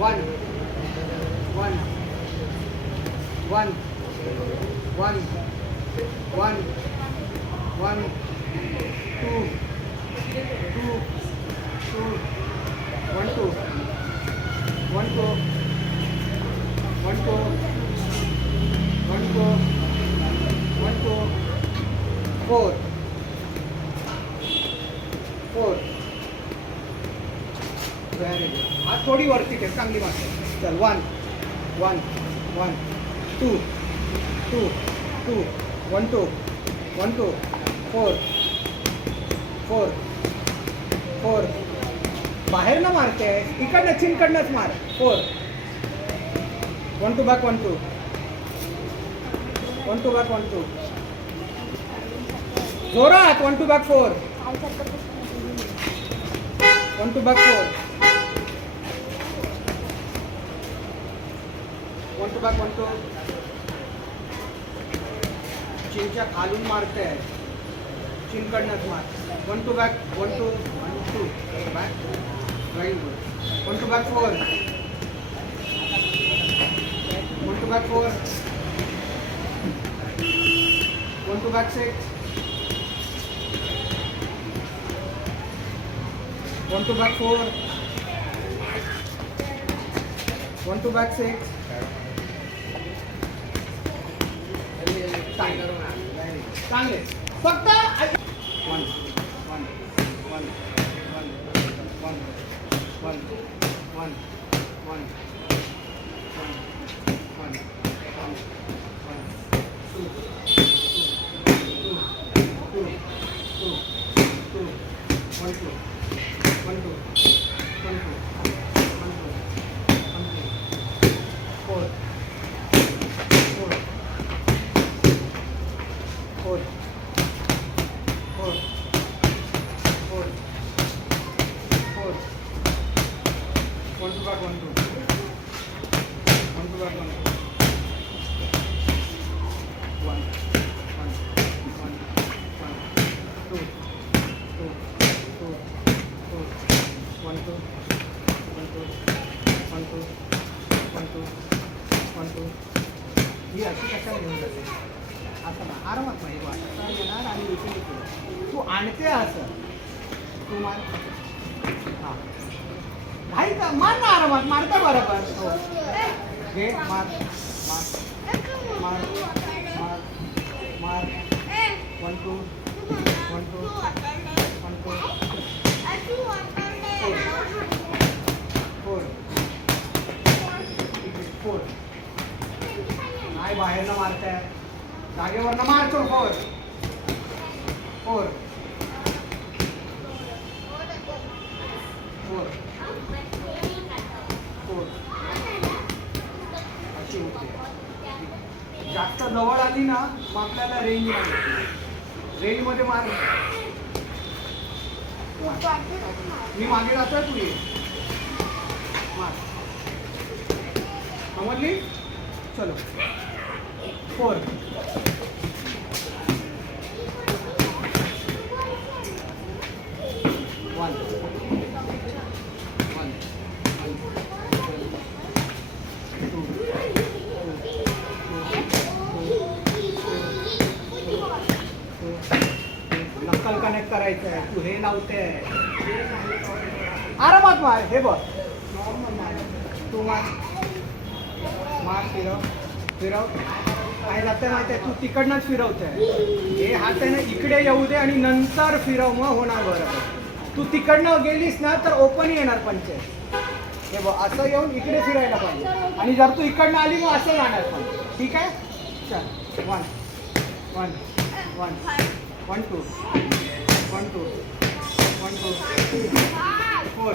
One one one one one one two two two one two one two one two one two one two four four very good. हा थोडी वरती ठेव, चांगली मारते. चल one one one two two two one two one two four four four. बाहेर ना मारते, इकडनं चिनकडनंच मार. Four one two back one two one two back one two. जोरात one two back four one two back four one two back one two. चिनच्या खालून मारते, चिनकडनंच मार. One two back one two one two back. Very good. One two back four one two back four one two back six one two back four one two back six. चांगले फक्त one one one one one one one one one one two two two two two one two one two one two one two one two four four four four four four one two back one two one two back one two one one one one two two two two one two one two one two one two one two. ही अशी कशाला घेऊन जाते? असं ना आरामात नाही वाटत येणार आणि इथे तू आणते असं तू मार. हां नाही तर मार ना आरामात. मारता बरोबर. हो घे मार मार मार मार मार one two one two one two four four. नाही बाहेर ना मारताय, जागेवर ना मारतो. Four four four four. अशी होते. जास्त जवळ आली ना मग आपल्याला रेंजमध्ये मार. मी मागे जातोय, तू ये मार. समजली? चलो फोर वन वन टू नक्कल कनेक्ट करायचं आहे. तू हे लावते आरामात मार. हे बघ तू मार मार. फिरव फिरव. काय जाते माहिती आहे? तू तिकडनंच फिरवते. हे हात आहे ना इकडे येऊ दे आणि नंतर फिरव, मग होणार बरोबर. तू तिकडनं गेलीस ना तर ओपन येणार पंचे. हे बघ असं येऊन इकडे फिरायला पाहिजे आणि जर तू इकडनं आली मग असं जाणार पण. ठीक आहे? चल one one one one two one two one two four